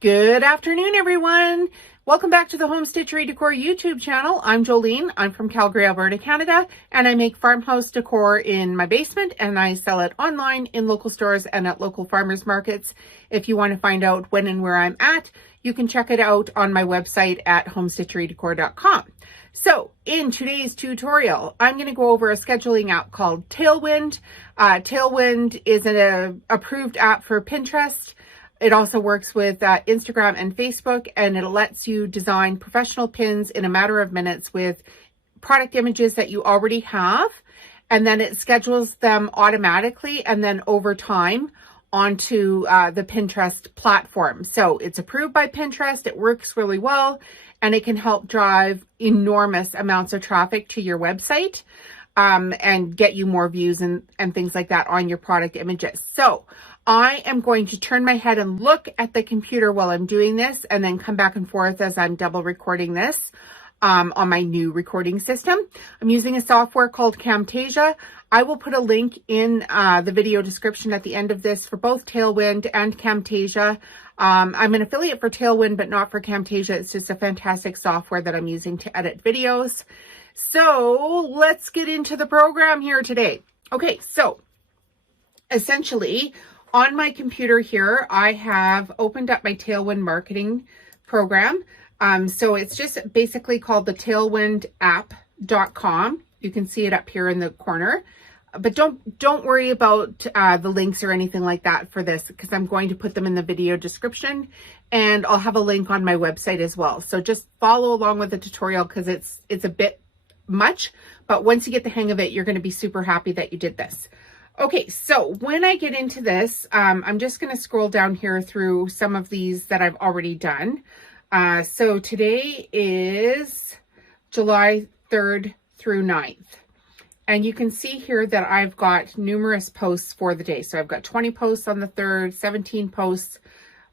Good afternoon, everyone. Welcome back to the Home Stitchery Decor YouTube channel. I'm Jolene. I'm from Calgary, Alberta, Canada, and I make farmhouse decor in my basement, and I sell it online in local stores and at local farmers markets. If you want to find out when and where I'm at, you can check it out on my website at homestitcherydecor.com. So in today's tutorial, I'm going to go over a scheduling app called Tailwind. Tailwind is an approved app for Pinterest. It also works with Instagram and Facebook, and it lets you design professional pins in a matter of minutes with product images that you already have, and then it schedules them automatically and then over time onto the Pinterest platform. So it's approved by Pinterest, it works really well, and it can help drive enormous amounts of traffic to your website and get you more views and things like that on your product images. So I am going to turn my head and look at the computer while I'm doing this, and then come back and forth as I'm double recording this on my new recording system. I'm using a software called Camtasia. I will put a link in the video description at the end of this for both Tailwind and Camtasia. I'm an affiliate for Tailwind, but not for Camtasia. It's just a fantastic software that I'm using to edit videos. So let's get into the program here today. Okay, so essentially, on my computer here, I have opened up my Tailwind marketing program. So it's just basically called the tailwindapp.com. You can see it up here in the corner. But don't worry about the links or anything like that for this, because I'm going to put them in the video description, and I'll have a link on my website as well. So just follow along with the tutorial, because it's a bit much, but once you get the hang of it, you're going to be super happy that you did this. Okay, so when I get into this, I'm just going to scroll down here through some of these that I've already done. So today is July 3rd through 9th. And you can see here that I've got numerous posts for the day. So I've got 20 posts on the 3rd, 17 posts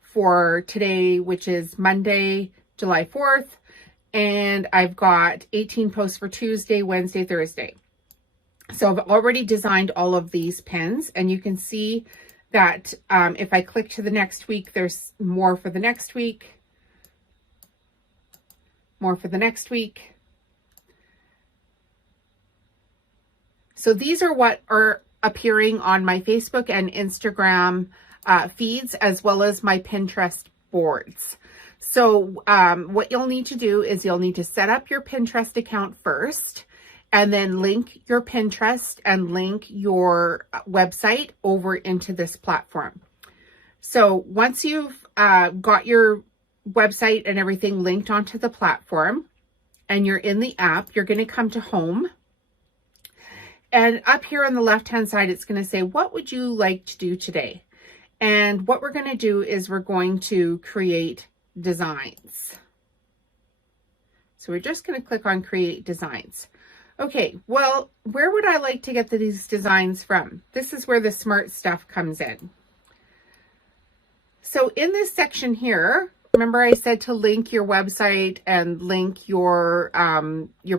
for today, which is Monday, July 4th. And I've got 18 posts for Tuesday, Wednesday, Thursday. So I've already designed all of these pins, and you can see that if I click to the next week, there's more for the next week, more for the next week. So these are what are appearing on my Facebook and Instagram feeds, as well as my Pinterest boards. So what you'll need to do is you'll need to set up your Pinterest account first, and then link your Pinterest and link your website over into this platform. So once you've got your website and everything linked onto the platform and you're in the app, you're going to come to home. And up here on the left-hand side, it's going to say, what would you like to do today? And what we're going to do is we're going to create designs. So we're just going to click on create designs. Okay, well, where would I like to get these designs from? This is where the smart stuff comes in. So in this section here, remember I said to link your website and link your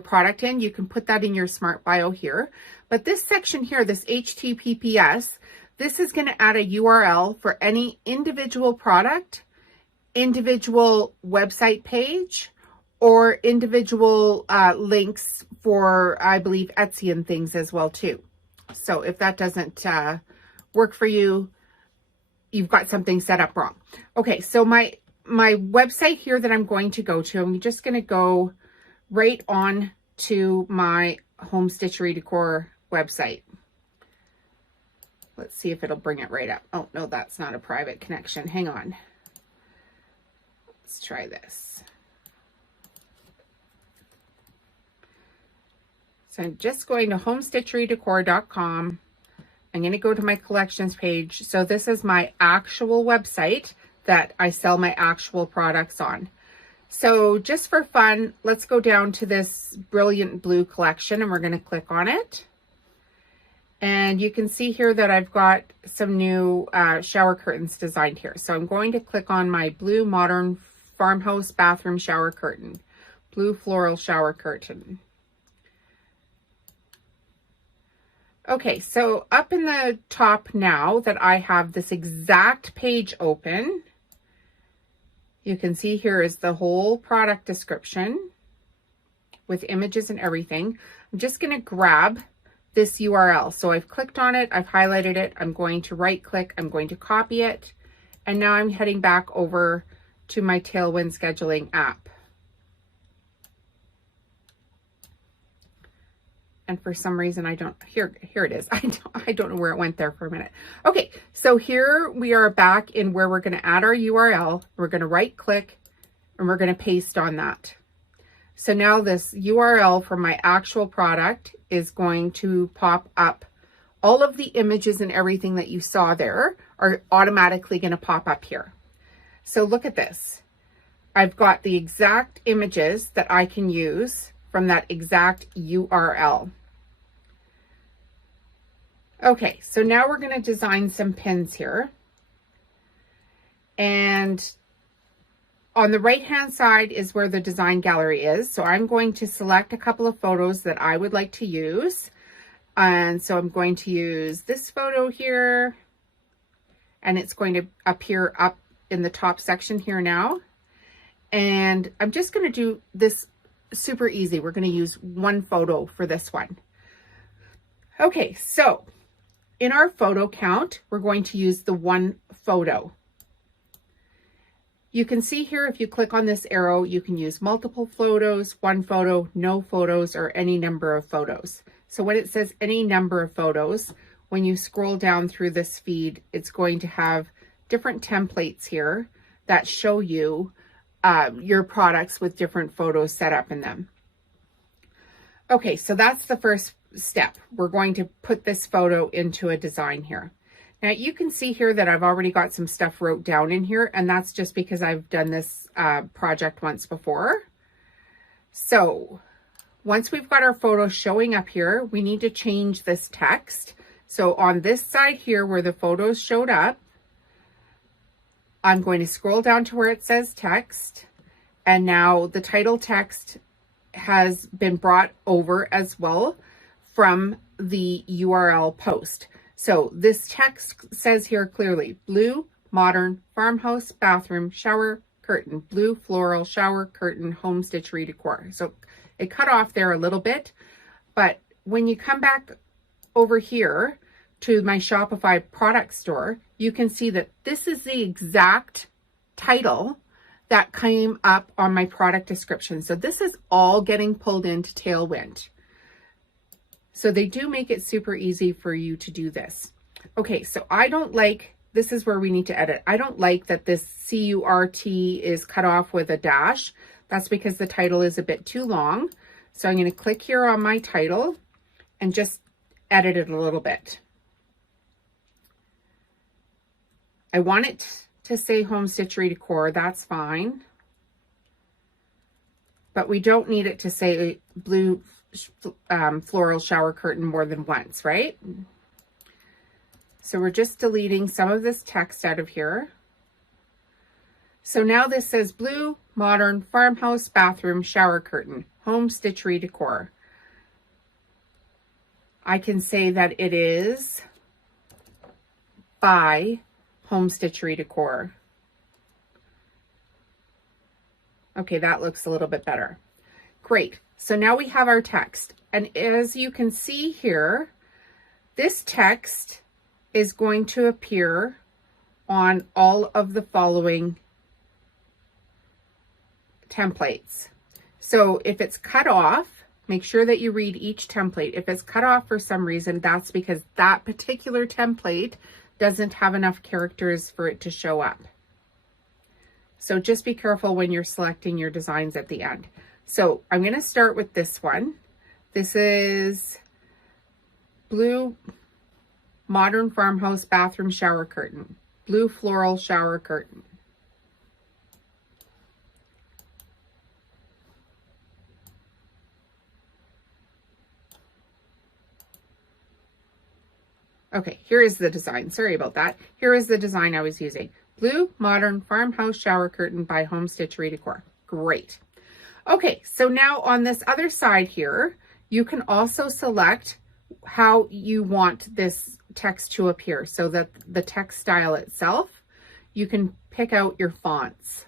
product in. You can put that in your smart bio here. But this section here, this HTTPS, this is going to add a URL for any individual product, individual website page, or individual links for, I believe, Etsy and things as well too. So if that doesn't work for you, you've got something set up wrong. Okay, so my website here that I'm going to go to, I'm just going to go right on to my Home Stitchery Decor website. Let's see if it'll bring it right up. Oh, no, that's not a private connection. Hang on. Let's try this. So I'm just going to homestitcherydecor.com. I'm going to go to my collections page. So this is my actual website that I sell my actual products on. So just for fun, let's go down to this brilliant blue collection, and we're going to click on it. And you can see here that I've got some new shower curtains designed here. So I'm going to click on my blue modern farmhouse bathroom shower curtain, blue floral shower curtain. Okay, so up in the top now that I have this exact page open, You can see here is the whole product description with images and everything. I'm just going to grab this URL. So I've clicked on it, I've highlighted it, I'm going to right click, I'm going to copy it, and now I'm heading back over to my Tailwind scheduling app. And for some reason I don't, here it is. I don't know where it went there for a minute. Okay, so here we are back in where we're going to add our URL. We're going to right click and we're going to paste on that. So now this URL from my actual product is going to pop up. All of the images and everything that you saw there are automatically going to pop up here. So look at this. I've got the exact images that I can use from that exact URL. Okay, so now we're going to design some pins here. And on the right-hand side is where the design gallery is. So I'm going to select a couple of photos that I would like to use. And so I'm going to use this photo here. And it's going to appear up in the top section here now. And I'm just going to do this super easy. We're going to use one photo for this one. Okay, so in our photo count, we're going to use the one photo. You can see here, if you click on this arrow, you can use multiple photos, one photo, no photos, or any number of photos. So when it says any number of photos, when you scroll down through this feed, it's going to have different templates here that show you your products with different photos set up in them. Okay, so that's the first step. We're going to put this photo into a design here. Now you can see here that I've already got some stuff wrote down in here, and that's just because I've done this project once before. So once we've got our photo showing up here, we need to change this text. So on this side here where the photos showed up, I'm going to scroll down to where it says text, and now the title text has been brought over as well from the URL post. So this text says here clearly, blue, modern, farmhouse, bathroom, shower, curtain, blue, floral, shower, curtain, home stitchery decor. So it cut off there a little bit, but when you come back over here to my Shopify product store, you can see that this is the exact title that came up on my product description. So this is all getting pulled into Tailwind. So they do make it super easy for you to do this. Okay, so I don't like, this is where we need to edit. I don't like that this CURT is cut off with a dash. That's because the title is a bit too long. So I'm going to click here on my title and just edit it a little bit. I want it to say home stitchery decor, that's fine. But we don't need it to say blue floral shower curtain more than once, right? So we're just deleting some of this text out of here. So now this says blue, modern, farmhouse, bathroom, shower curtain, home stitchery decor. I can say that it is by home stitchery decor. Okay, that looks a little bit better. Great. So now we have our text. And as you can see here, this text is going to appear on all of the following templates. So if it's cut off, make sure that you read each template. If it's cut off for some reason, that's because that particular template doesn't have enough characters for it to show up. So just be careful when you're selecting your designs at the end. So I'm going to start with this one. This is blue modern farmhouse bathroom shower curtain, blue floral shower curtain. Okay, here is the design. Sorry about that. Here is the design I was using. Blue modern farmhouse shower curtain by Home Stitchery Decor. Great. Okay, so now on this other side here, you can also select how you want this text to appear. So that the text style itself, you can pick out your fonts.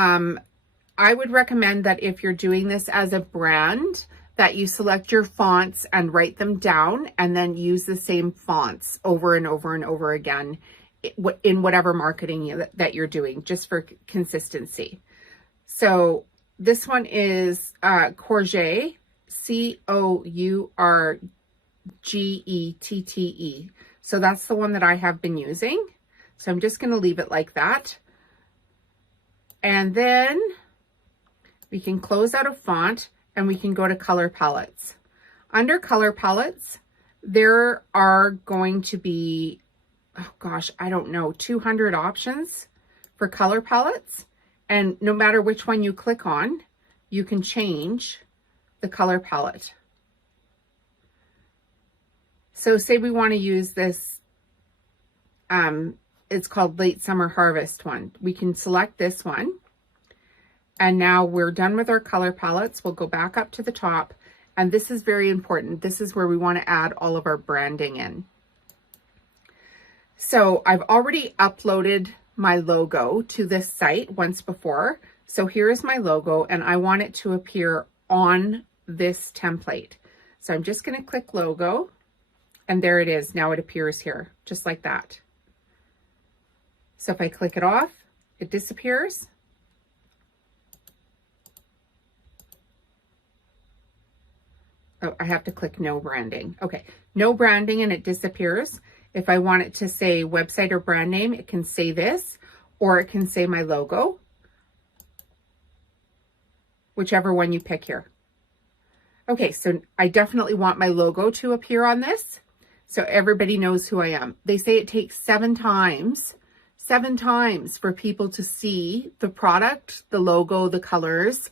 I would recommend that if you're doing this as a brand, that you select your fonts and write them down and then use the same fonts over and over and over again in whatever marketing that you're doing, just for consistency. So this one is Courgette, Courgette. So that's the one that I have been using. So I'm just going to leave it like that. And then we can close out of font and we can go to color palettes. Under color palettes, there are going to be, oh gosh, I don't know, 200 options for color palettes. And no matter which one you click on, you can change the color palette. So say we want to use this, it's called Late Summer Harvest one. We can select this one. And now we're done with our color palettes. We'll go back up to the top. And this is very important. This is where we want to add all of our branding in. So I've already uploaded my logo to this site once before. So here is my logo and I want it to appear on this template. So I'm just going to click logo and there it is. Now it appears here just like that. So if I click it off, it disappears. Oh, I have to click no branding. Okay, no branding and it disappears. If I want it to say website or brand name, it can say this, or it can say my logo, whichever one you pick here. Okay, so I definitely want my logo to appear on this, so everybody knows who I am. They say it takes 7 times for people to see the product, the logo, the colors,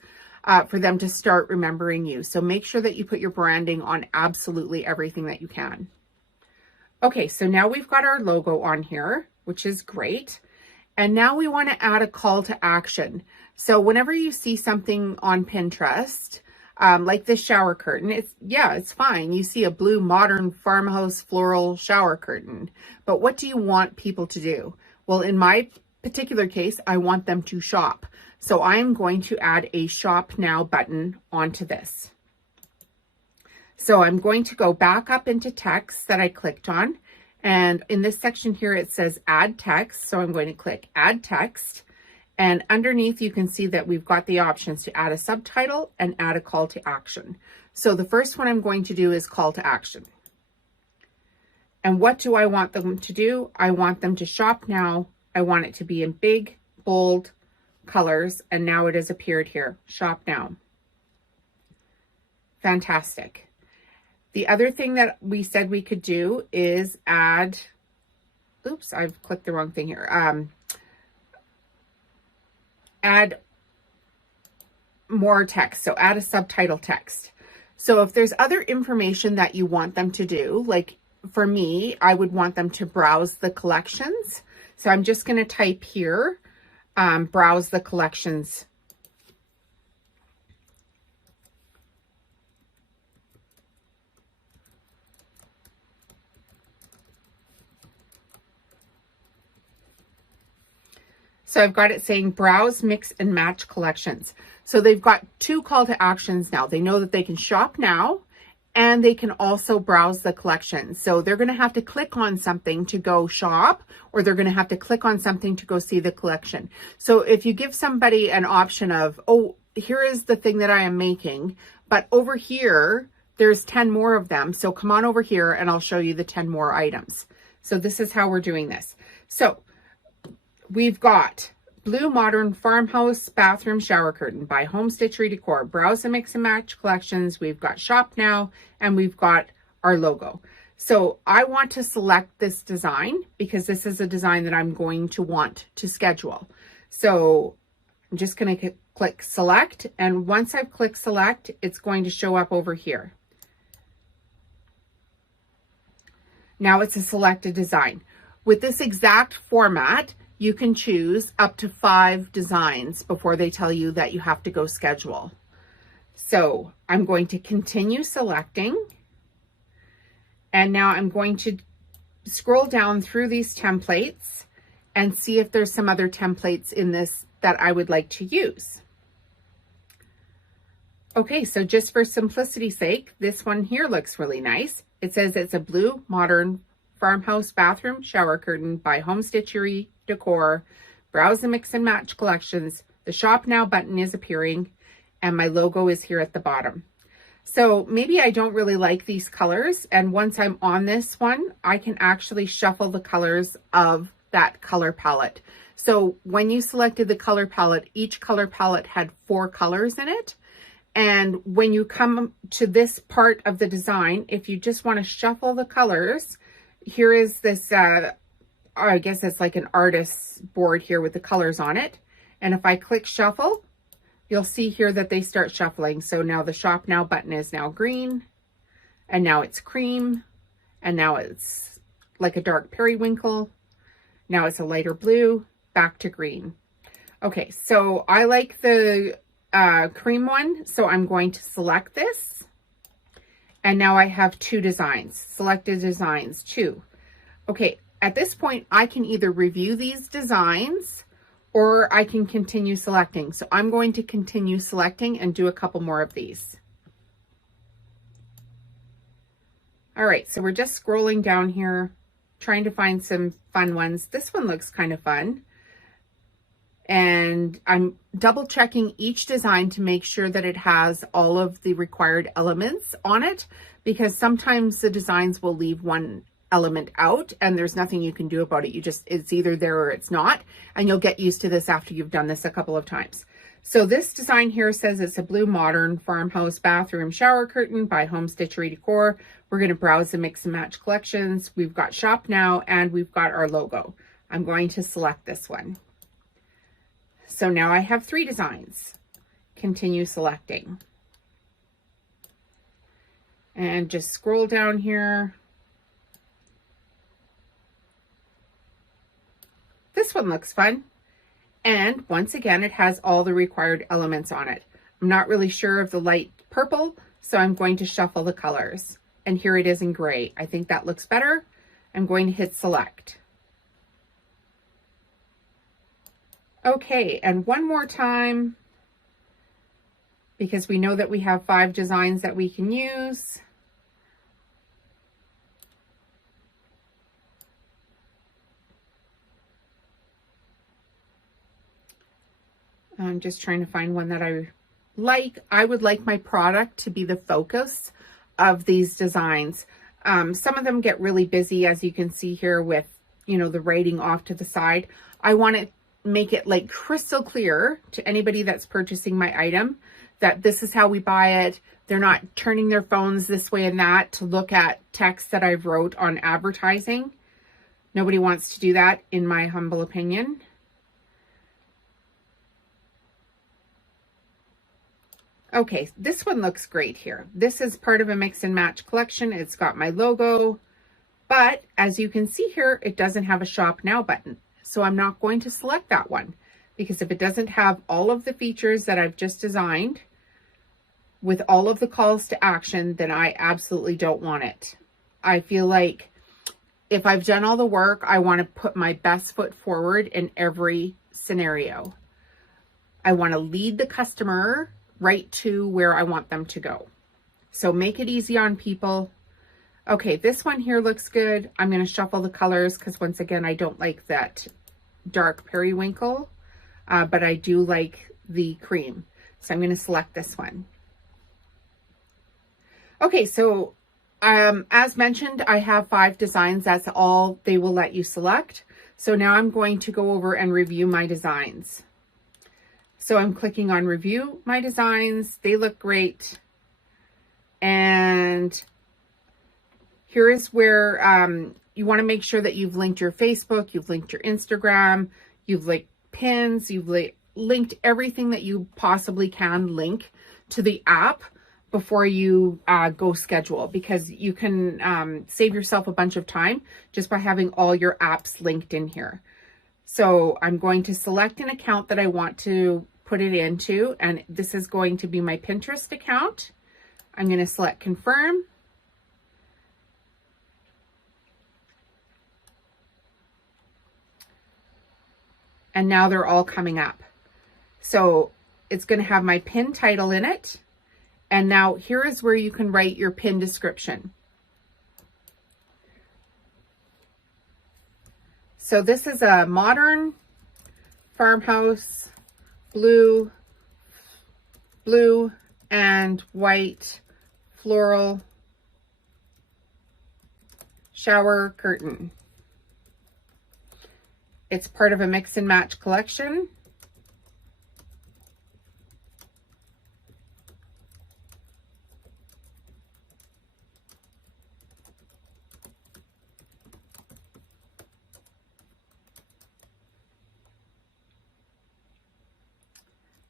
for them to start remembering you. So make sure that you put your branding on absolutely everything that you can. Okay, so now we've got our logo on here, which is great. And now we want to add a call to action. So whenever you see something on Pinterest, like this shower curtain, it's fine. You see a blue modern farmhouse floral shower curtain, but what do you want people to do? Well, in my particular case, I want them to shop. So I'm going to add a shop now button onto this. So I'm going to go back up into text that I clicked on. And in this section here, it says add text. So I'm going to click add text. And underneath, you can see that we've got the options to add a subtitle and add a call to action. So the first one I'm going to do is call to action. And what do I want them to do? I want them to shop now. I want it to be in big, bold colors. And now it has appeared here. Shop now. Fantastic. The other thing that we said we could do is add, oops, I've clicked the wrong thing here. Add more text. So add a subtitle text. So if there's other information that you want them to do, like for me, I would want them to browse the collections. So I'm just going to type here, browse the collections. So I've got it saying browse, mix, and match collections. So they've got 2 call to actions now. They know that they can shop now and they can also browse the collection. So they're going to have to click on something to go shop, or they're going to have to click on something to go see the collection. So if you give somebody an option of, oh, here is the thing that I am making, but over here, there's 10 more of them. So come on over here and I'll show you the 10 more items. So this is how we're doing this. So we've got blue modern farmhouse bathroom shower curtain by Home Stitchery Decor. Browse and mix and match collections. We've got shop now, and we've got our logo. So I want to select this design because this is a design that I'm going to want to schedule. So I'm just going to click select, and once I've clicked select, it's going to show up over here. Now it's a selected design. With this exact format, you can choose up to 5 designs before they tell you that you have to go schedule. So I'm going to continue selecting. And now I'm going to scroll down through these templates and see if there's some other templates in this that I would like to use. Okay, so just for simplicity's sake, this one here looks really nice. It says it's a blue modern farmhouse bathroom shower curtain by Home Stitchery Decor. Browse the mix and match collections. The shop now button is appearing and my logo is here at the bottom. So maybe I don't really like these colors, and once I'm on this one, I can actually shuffle the colors of that color palette. So when you selected the color palette, each color palette had 4 colors in it. And when you come to this part of the design, if you just want to shuffle the colors, here is this, I guess it's like an artist's board here with the colors on it. And if I click shuffle, you'll see here that they start shuffling. So now the shop now button is now green, and now it's cream, and now it's like a dark periwinkle. Now it's a lighter blue, back to green. Okay, so I like the cream one, so I'm going to select this. And now I have 2 designs, selected designs, 2. Okay, at this point, I can either review these designs or I can continue selecting. So I'm going to continue selecting and do a couple more of these. All right, so we're just scrolling down here, trying to find some fun ones. This one looks kind of fun. And I'm double checking each design to make sure that it has all of the required elements on it, because sometimes the designs will leave one element out and there's nothing you can do about it. It's either there or it's not, and you'll get used to this after you've done this a couple of times. So this design here says it's a blue modern farmhouse bathroom shower curtain by Home Stitchery Decor. We're going to browse the mix and match collections. We've got shop now and we've got our logo. I'm going to select this one. So now I have 3 designs. Continue selecting. And just scroll down here. This one looks fun. And once again, it has all the required elements on it. I'm not really sure of the light purple, so I'm going to shuffle the colors. And here it is in gray. I think that looks better. I'm going to hit select. Okay, and one more time, because we know that we have 5 designs that we can use. I'm just trying to find one that I like. I would like my product to be the focus of these designs. Some of them get really busy, as you can see here with, the writing off to the side. I want to make it like crystal clear to anybody that's purchasing my item that this is how we buy it. They're not turning their phones this way and that to look at text that I've wrote on advertising. Nobody wants to do that, in my humble opinion. Okay, this one looks great here. This is part of a mix and match collection. It's got my logo, but as you can see here, it doesn't have a shop now button. So I'm not going to select that one, because if it doesn't have all of the features that I've just designed with all of the calls to action, then I absolutely don't want it. I feel like if I've done all the work, I want to put my best foot forward in every scenario. I want to lead the customer right to where I want them to go. So make it easy on people. Okay, this one here looks good. I'm going to shuffle the colors because once again, I don't like that dark periwinkle, but I do like the cream. So I'm going to select this one. Okay, so as mentioned, I have 5 designs. That's all they will let you select. So now I'm going to go over and review my designs. So I'm clicking on review my designs. They look great. And here is where you want to make sure that you've linked your Facebook, you've linked your Instagram, you've linked pins, you've linked everything that you possibly can link to the app before you go schedule, because you can save yourself a bunch of time just by having all your apps linked in here. So I'm going to select an account that I want to put it into, and this is going to be my Pinterest account. I'm going to select confirm. And now they're all coming up. So it's going to have my pin title in it. And now here is where you can write your pin description. So this is a modern farmhouse, blue and white floral shower curtain. It's part of a mix and match collection.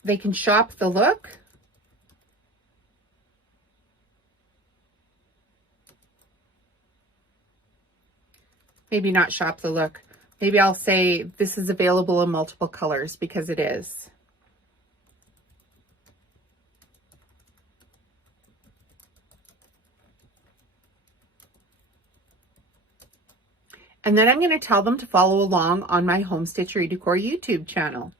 They can shop the look. Maybe not shop the look. Maybe I'll say this is available in multiple colors, because it is. And then I'm going to tell them to follow along on my Home Stitchery Decor YouTube channel.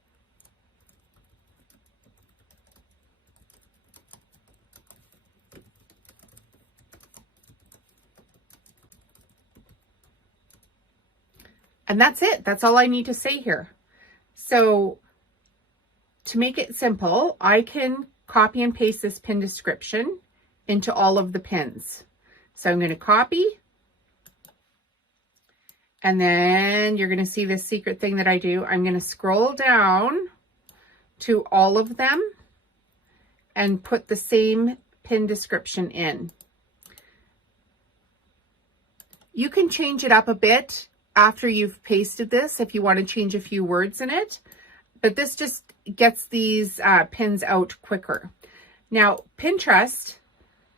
And that's it. That's all I need to say here. So to make it simple, I can copy and paste this pin description into all of the pins. So I'm going to copy. And then you're going to see this secret thing that I do. I'm going to scroll down to all of them and put the same pin description in. You can change it up a bit after you've pasted this if you want to change a few words in it, but this just gets these pins out quicker. Now, Pinterest,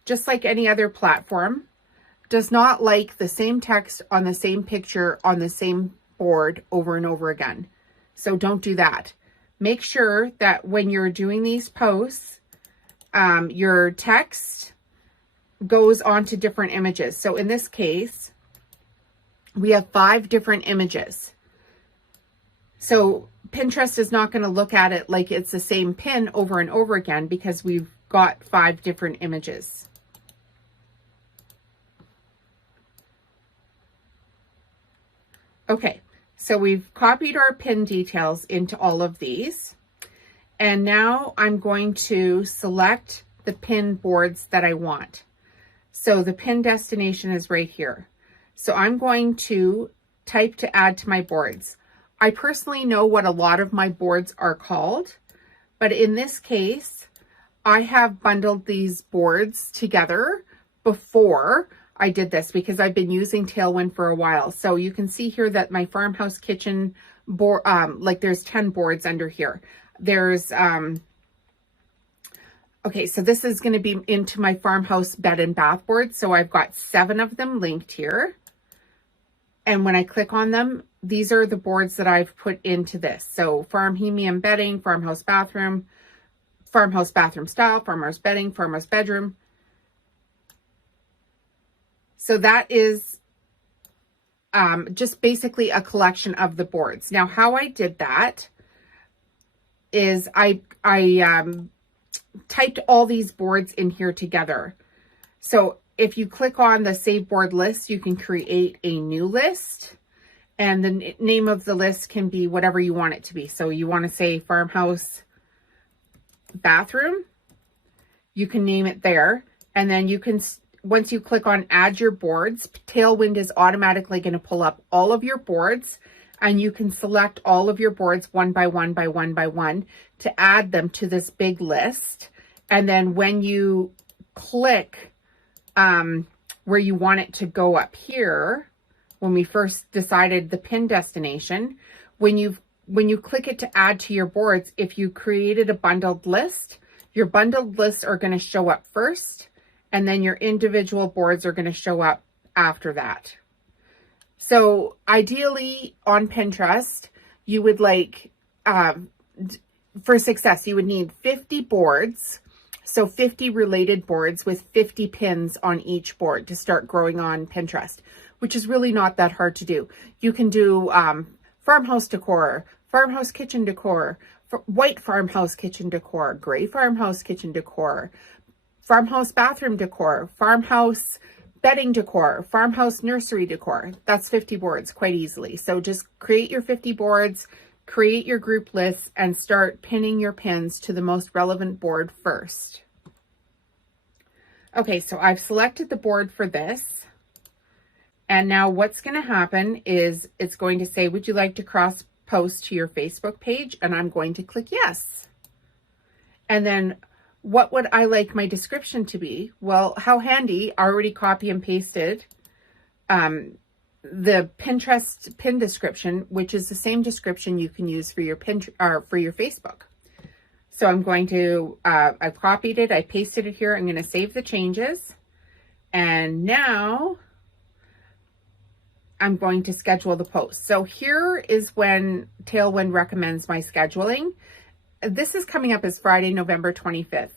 just like any other platform, does not like the same text on the same picture on the same board over and over again. So don't do that. Make sure that when you're doing these posts, your text goes onto different images. So in this case, we have 5 different images. So Pinterest is not going to look at it like it's the same pin over and over again, because we've got 5 different images. Okay, so we've copied our pin details into all of these. And now I'm going to select the pin boards that I want. So the pin destination is right here. So I'm going to type to add to my boards. I personally know what a lot of my boards are called, but in this case, I have bundled these boards together before I did this, because I've been using Tailwind for a while. So you can see here that my farmhouse kitchen board, like there's 10 boards under here. There's, okay, so this is going to be into my farmhouse bed and bath board. So I've got 7 of them linked here. And when I click on them, these are the boards that I've put into this. So farmhemium bedding, farmhouse bathroom style, farmhouse bedding, farmhouse bedroom. So that is just basically a collection of the boards. Now, how I did that is I typed all these boards in here together. So if you click on the Save Board list, you can create a new list. And the name of the list can be whatever you want it to be. So you want to say farmhouse bathroom, you can name it there. And then you can, once you click on add your boards, Tailwind is automatically going to pull up all of your boards, and you can select all of your boards one by one by one by one to add them to this big list. And then when you click where you want it to go up here, when we first decided the pin destination, when you click it to add to your boards, if you created a bundled list, your bundled lists are going to show up first, and then your individual boards are going to show up after that. So ideally on Pinterest, you would like, for success, you would need 50 boards. So 50 related boards with 50 pins on each board to start growing on Pinterest, which is really not that hard to do. You can do farmhouse decor, farmhouse kitchen decor, white farmhouse kitchen decor, gray farmhouse kitchen decor, farmhouse bathroom decor, farmhouse bedding decor, farmhouse nursery decor. That's 50 boards quite easily. So just create your 50 boards, create your group lists, and start pinning your pins to the most relevant board first. Okay, so I've selected the board for this. And now what's going to happen is it's going to say, would you like to cross post to your Facebook page? And I'm going to click yes. And then what would I like my description to be? Well, how handy, I already copy and pasted the Pinterest pin description, which is the same description you can use for your for your Facebook. So I'm going to, I've copied it, I pasted it here. I'm going to save the changes. And now I'm going to schedule the post. So here is when Tailwind recommends my scheduling. This is coming up as Friday, November 25th,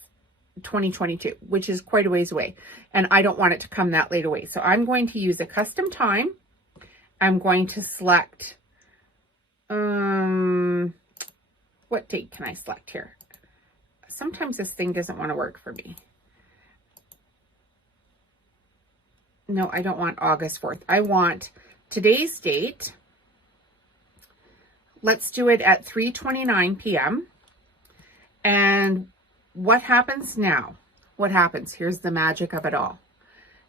2022, which is quite a ways away. And I don't want it to come that late away. So I'm going to use a custom time. I'm going to select, what date can I select here? Sometimes this thing doesn't want to work for me. No, I don't want August 4th. I want today's date. Let's do it at 3:29 p.m. And what happens now? What happens? Here's the magic of it all.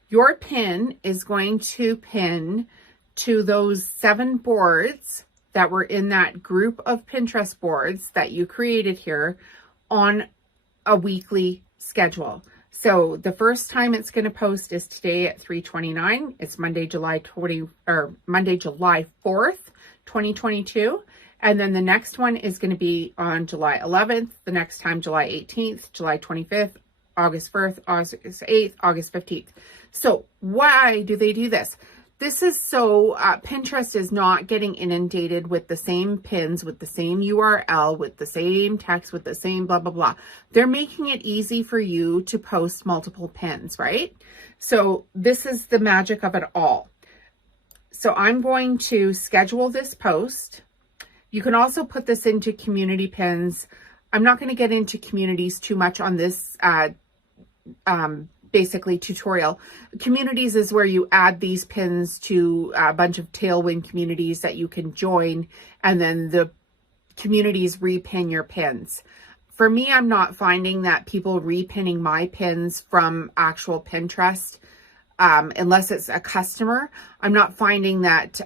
Your pin is going to pin to those 7 boards that were in that group of Pinterest boards that you created here on a weekly schedule. So the first time it's going to post is today at 3:29. It's Monday, July 4th, 2022. And then the next one is going to be on July 11th, the next time July 18th, July 25th, August 1st, August 8th, August 15th. So why do they do this? This is so Pinterest is not getting inundated with the same pins, with the same URL, with the same text, with the same blah, blah, blah. They're making it easy for you to post multiple pins, right? So this is the magic of it all. So I'm going to schedule this post. You can also put this into community pins. I'm not going to get into communities too much on this basically tutorial. Communities is where you add these pins to a bunch of Tailwind communities that you can join, and then the communities repin your pins. For me, I'm not finding that people repinning my pins from actual Pinterest, unless it's a customer. I'm not finding that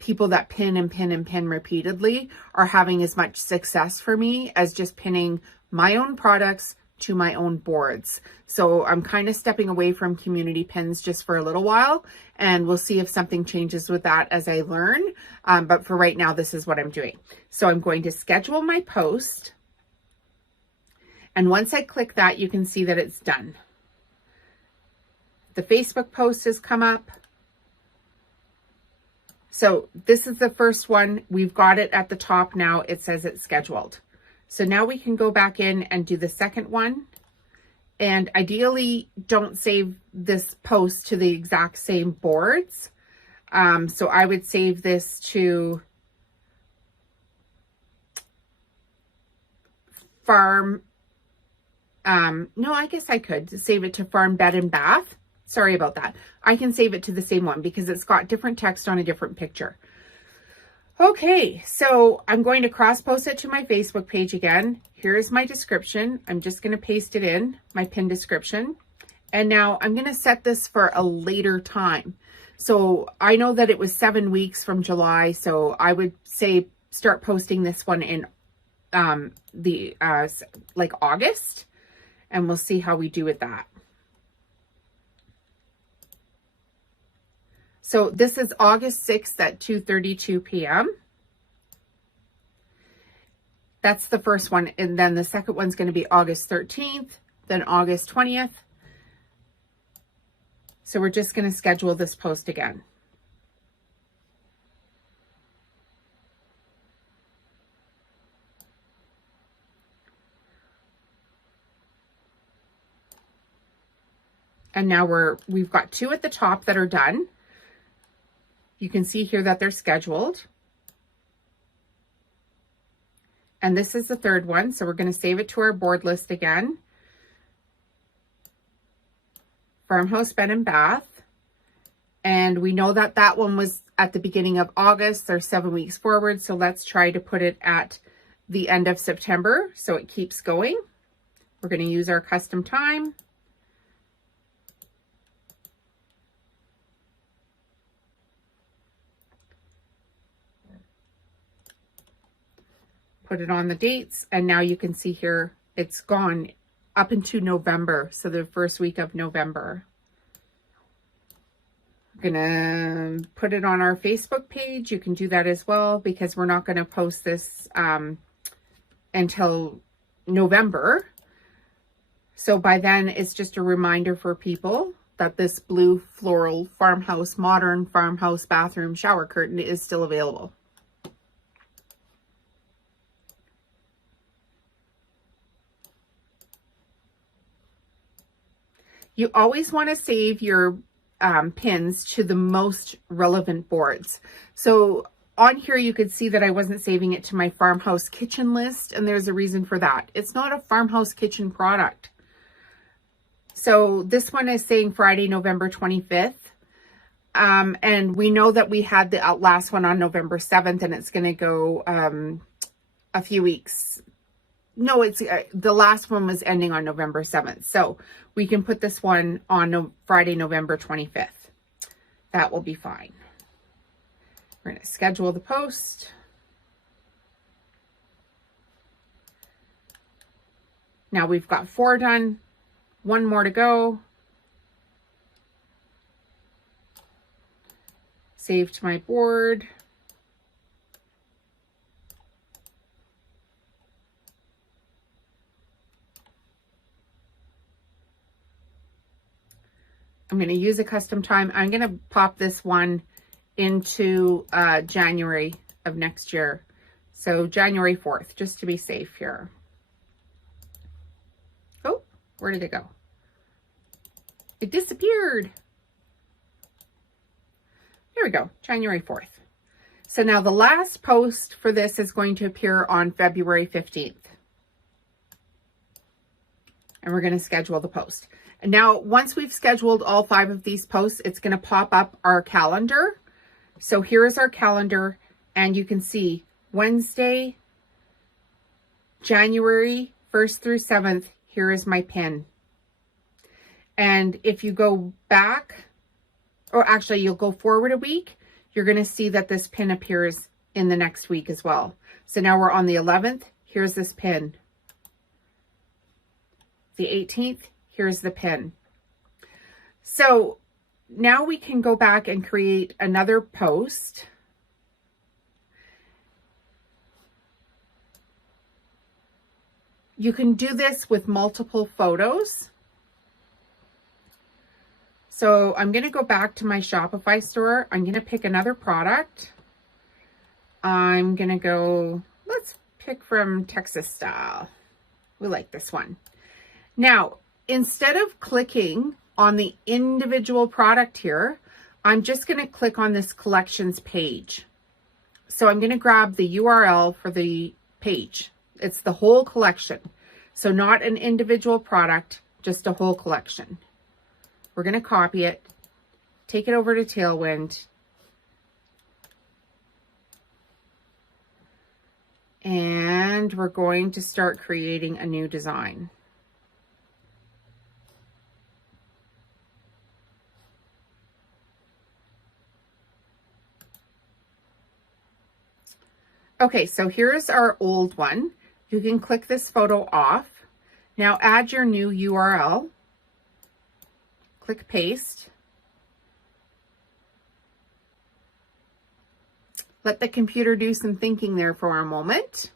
people that pin and pin and pin repeatedly are having as much success for me as just pinning my own products to my own boards. So I'm kind of stepping away from community pins just for a little while, and we'll see if something changes with that as I learn. But for right now, this is what I'm doing. So I'm going to schedule my post. And once I click that, you can see that it's done. The Facebook post has come up. So this is the first one. We've got it at the top now. It says it's scheduled. So now we can go back in and do the second one. And ideally, don't save this post to the exact same boards. So I would save this to farm. No, I guess I could save it to farm bed and bath. Sorry about that. I can save it to the same one because it's got different text on a different picture. Okay, so I'm going to cross post it to my Facebook page again. Here's my description. I'm just going to paste it in, my pin description. And now I'm going to set this for a later time. So I know that it was 7 weeks from July. So I would say start posting this one in like August. And we'll see how we do with that. So this is August 6th at 2:32 p.m. That's the first one. And then the second one's going to be August 13th, then August 20th. So we're just going to schedule this post again. And now we've got 2 at the top that are done. You can see here that they're scheduled. And this is the third one. So we're going to save it to our board list again. Farmhouse Bed and Bath. And we know that that one was at the beginning of August. They're 7 weeks forward. So let's try to put it at the end of September so it keeps going. We're going to use our custom time. Put it on the dates, and now you can see here it's gone up into November, so the first week of November. I'm gonna put it on our Facebook page. You can do that as well, because we're not going to post this until November. So by then it's just a reminder for people that this blue floral farmhouse, modern farmhouse bathroom shower curtain is still available. You always want to save your pins to the most relevant boards. So on here, you could see that I wasn't saving it to my farmhouse kitchen list, and there's a reason for that. It's not a farmhouse kitchen product. So this one is saying Friday, November 25th. And we know that we had the last one on November 7th, and it's going to go a few weeks. No, it's the last one was ending on November 7th. So we can put this one on Friday, November 25th. That will be fine. We're going to schedule the post. Now we've got 4 done, 1 more to go. Save to my board. I'm going to use a custom time. I'm going to pop this one into January of next year. So January 4th, just to be safe here. Oh, where did it go? It disappeared. There we go, January 4th. So now the last post for this is going to appear on February 15th. And we're going to schedule the post. And now, once we've scheduled all 5 of these posts, it's going to pop up our calendar. So here is our calendar, and you can see Wednesday, January 1st through 7th, here is my pin. And if you go back, or actually you'll go forward a week, you're going to see that this pin appears in the next week as well. So now we're on the 11th, here's this pin. The 18th, here's the pin. So now we can go back and create another post. You can do this with multiple photos. So I'm going to go back to my Shopify store. I'm going to pick another product. I'm going to go, let's pick from Texas Style. We like this one. Now, instead of clicking on the individual product here, I'm just going to click on this collections page. So I'm going to grab the URL for the page. It's the whole collection. So not an individual product, just a whole collection. We're going to copy it, take it over to Tailwind, and we're going to start creating a new design. Okay, so here's our old one. You can click this photo off. Now add your new URL. Click paste. Let the computer do some thinking there for a moment.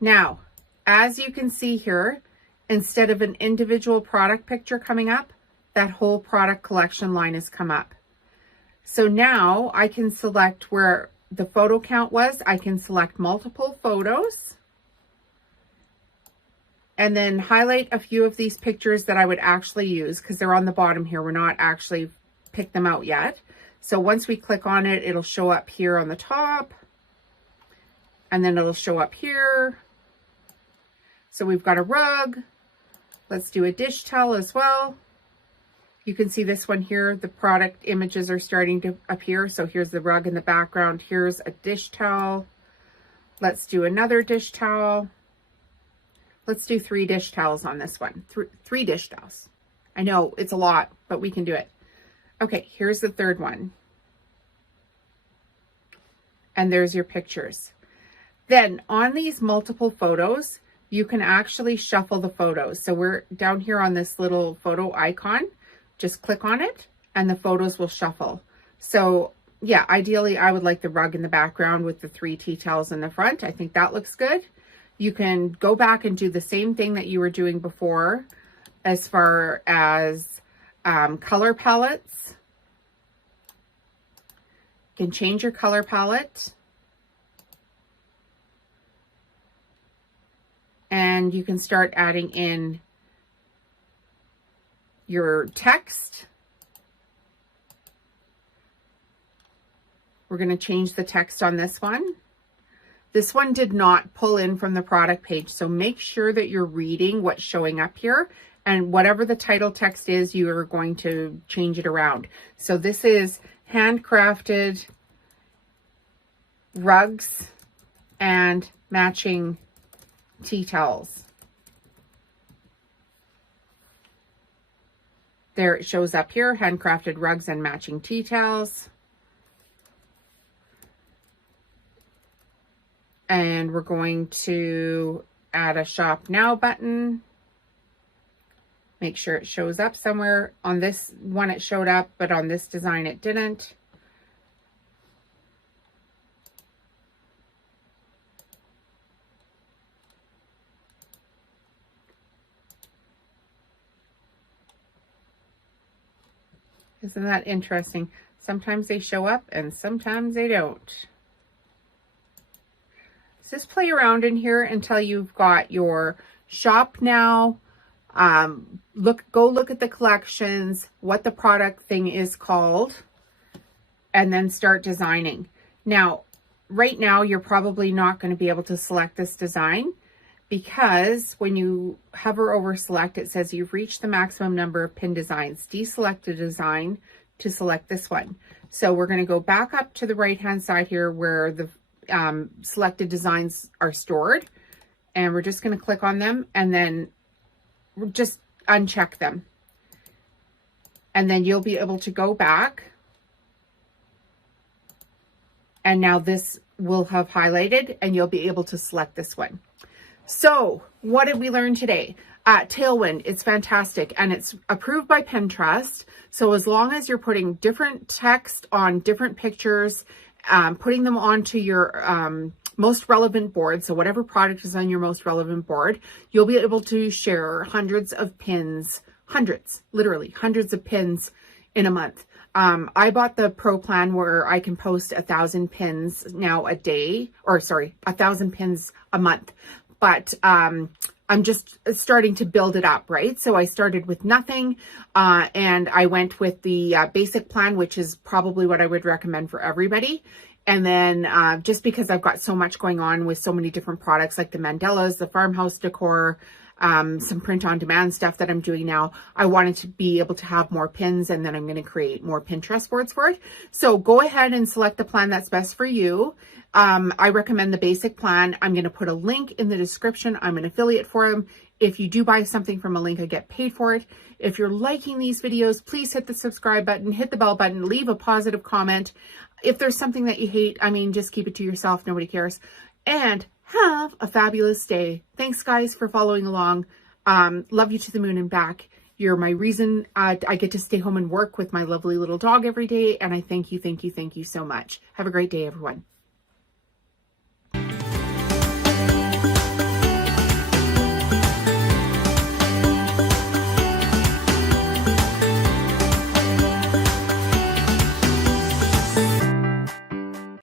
Now, as you can see here, instead of an individual product picture coming up, that whole product collection line has come up. So now I can select where the photo count was. I can select multiple photos and then highlight a few of these pictures that I would actually use because they're on the bottom here. We're not actually picked them out yet. So once we click on it, it'll show up here on the top, and then it'll show up here. So we've got a rug. Let's do a dish towel as well. You can see this one here, the product images are starting to appear. So here's the rug in the background. Here's a dish towel. Let's do another dish towel. Let's do 3 dish towels on this one. Three dish towels. I know it's a lot, but we can do it. Okay, here's the third one. And there's your pictures. Then on these multiple photos, you can actually shuffle the photos. So we're down here on this little photo icon. Just click on it and the photos will shuffle. So yeah, ideally I would like the rug in the background with the 3 tea towels in the front. I think that looks good. You can go back and do the same thing that you were doing before as far as color palettes. You can change your color palette. And you can start adding in your text. We're going to change the text on this one. This one did not pull in from the product page, so make sure that you're reading what's showing up here, and whatever the title text is, you are going to change it around. So this is handcrafted rugs and matching tea towels. There it shows up here, handcrafted rugs and matching tea towels. And we're going to add a shop now button. Make sure it shows up somewhere. On this one it showed up, but on this design it didn't. Isn't that interesting? Sometimes they show up and sometimes they don't. So just play around in here until you've got your shop now. Go look at the collections, what the product thing is called, and then start designing. Now, right now, you're probably not going to be able to select this design because when you hover over select, it says you've reached the maximum number of pin designs. Deselect a design to select this one. So we're going to go back up to the right-hand side here where the selected designs are stored. And we're just going to click on them and then just uncheck them. And then you'll be able to go back. And now this will have highlighted and you'll be able to select this one. So what did we learn today? Tailwind, it's fantastic and it's approved by Pinterest. So as long as you're putting different text on different pictures, putting them onto your most relevant board, so whatever product is on your most relevant board, you'll be able to share hundreds of pins, literally hundreds of pins in a month. I bought the pro plan where I can post 1,000 pins now a day, or sorry, 1,000 pins a month. But I'm just starting to build it up, right? So I started with nothing and I went with the basic plan, which is probably what I would recommend for everybody. And then just because I've got so much going on with so many different products like the mandalas, the farmhouse decor, some print on demand stuff that I'm doing now, I wanted to be able to have more pins, and then I'm going to create more Pinterest boards for it. So go ahead and select the plan that's best for you. I recommend the basic plan. I'm going to put a link in the description. I'm an affiliate for them. If you do buy something from a link, I get paid for it. If you're liking these videos, please hit the subscribe button, hit the bell button, leave a positive comment. If there's something that you hate, I mean, just keep it to yourself. Nobody cares. And have a fabulous day. Thanks, guys, for following along. Love you to the moon and back. You're my reason I get to stay home and work with my lovely little dog every day. And I thank you so much. Have a great day, everyone.